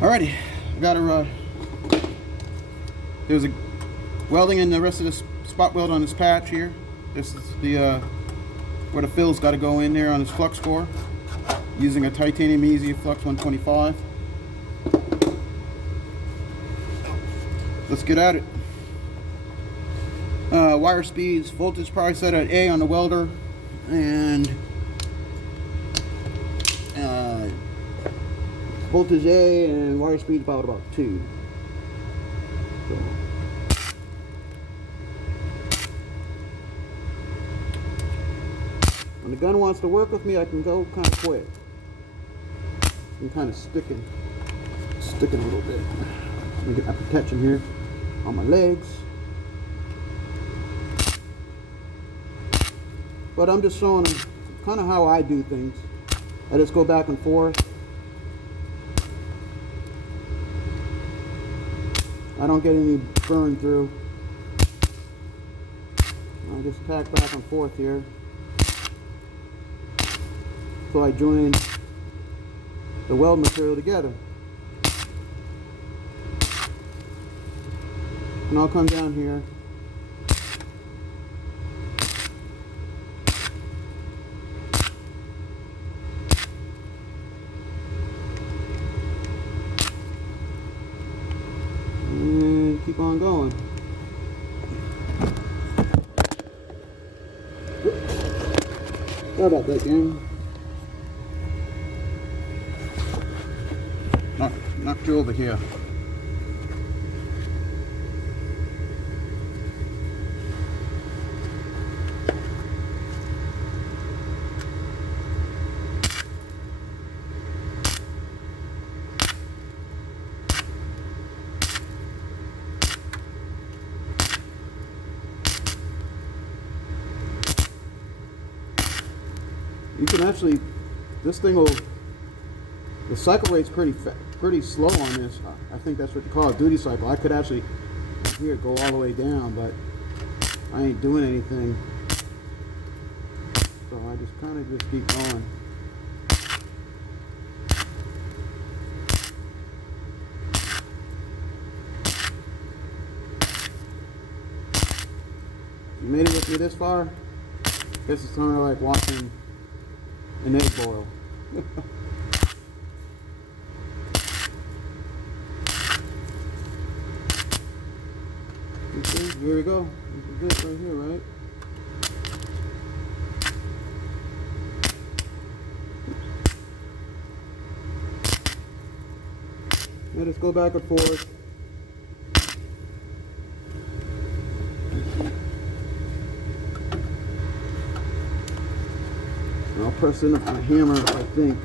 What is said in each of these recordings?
Alrighty, I got her. There's a welding in the rest of this spot weld on this patch here. This is the where the fill's got to go in there on this flux core using a titanium easy flux 125. Let's get at it. Wire speeds, voltage probably set at A on the welder, and voltage A and wire speed about 2. So. When the gun wants to work with me, I can go kind of quick. I'm kind of sticking a little bit. Let me get my protection here on my legs. But I'm just showing them kind of how I do things. I just go back and forth. I don't get any burn through. I just tack back and forth here. So I join the weld material together. And I'll come down here. And keep on going. Sorry about that, gang. Knocked you over here. You can actually, this thing will, the cycle rate's pretty slow on this. I think that's what you call a duty cycle. I could actually, here, go all the way down, but I ain't doing anything. So I just kind of just keep going. You made it with me this far? This is kind of like watching an egg boil. Okay, here we go. This is it right here, right? Now just go back and forth. I'll press in my hammer if I think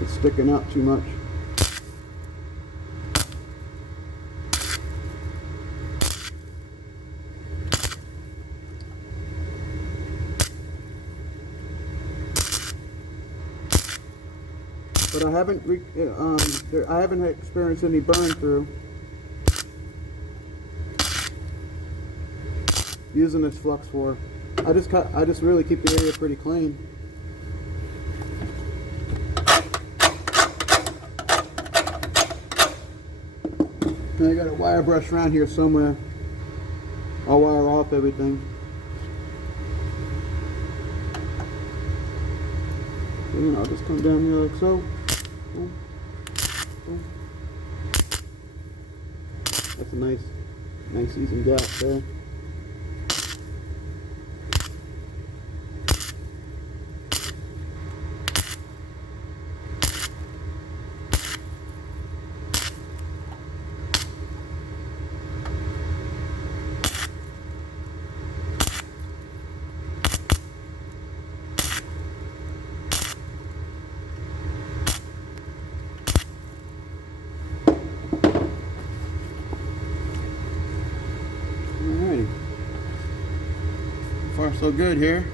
it's sticking out too much. But I haven't experienced any burn through using this flux core. I just really keep the area pretty clean. And I got a wire brush around here somewhere. I'll wire off everything. And I'll just come down here like so. Boom. Boom. That's a nice even gap there. Alrighty. So far so good here.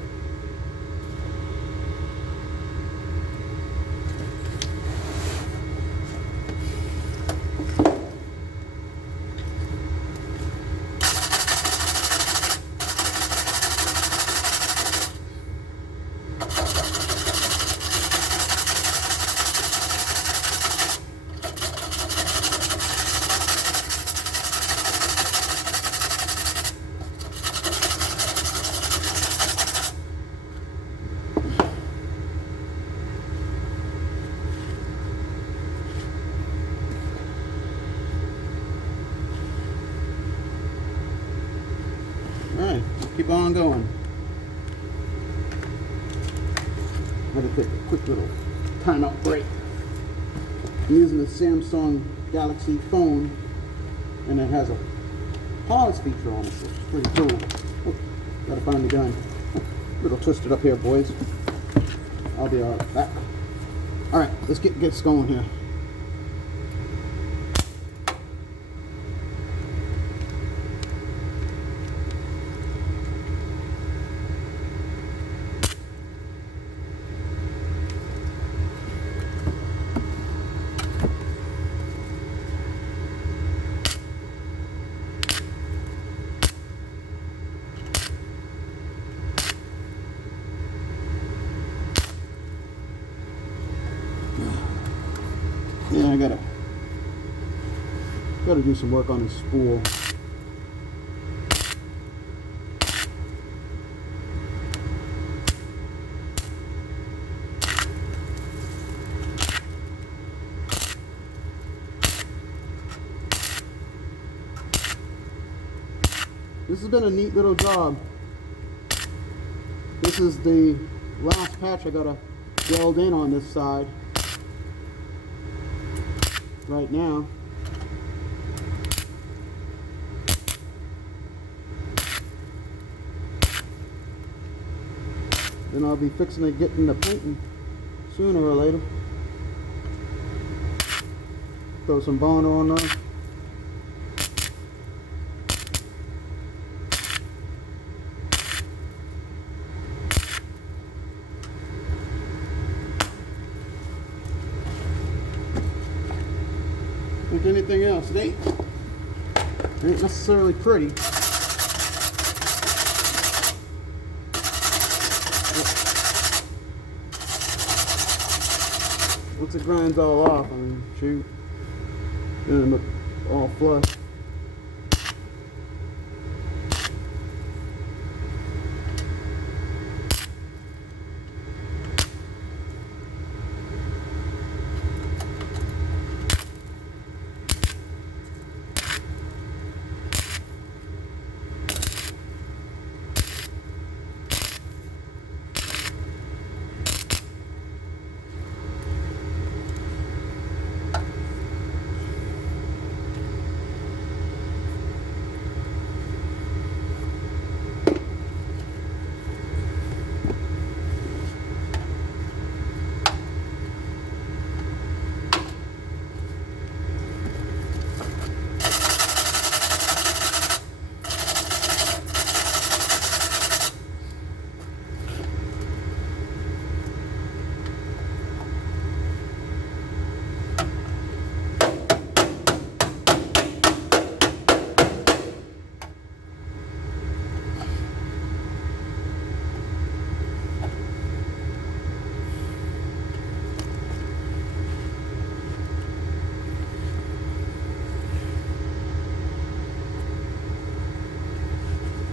keep on going. I'm going to take a quick little timeout break. I'm using a Samsung Galaxy phone, and it has a pause feature on it, which is pretty cool. Oh, gotta find the gun. A little twisted up here, boys. I'll be right back. All right, let's get this going here. Yeah, I gotta do some work on this spool. This has been a neat little job. This is the last patch I gotta weld in on this side right now. Then I'll be fixing to get into painting sooner or later. Throw some boner on there. Like anything else, it ain't necessarily pretty. Once it grinds all off, I mean, shoot, it'll look all flush.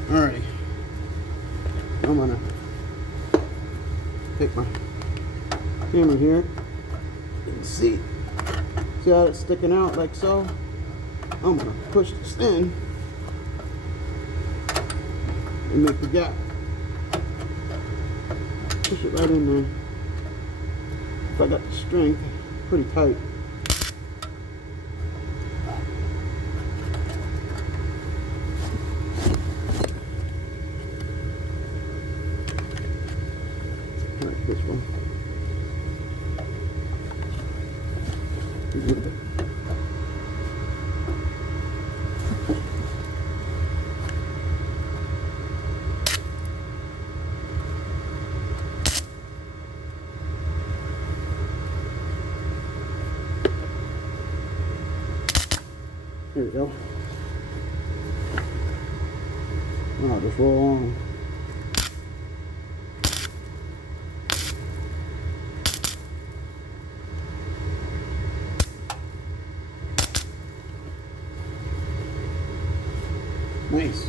Alrighty, I'm gonna take my hammer here. You can see how it's sticking out like so. I'm gonna push this in and make the gap. Push it right in there. If I got the strength, pretty tight. This one. Here we go. I'll just roll on. Nice.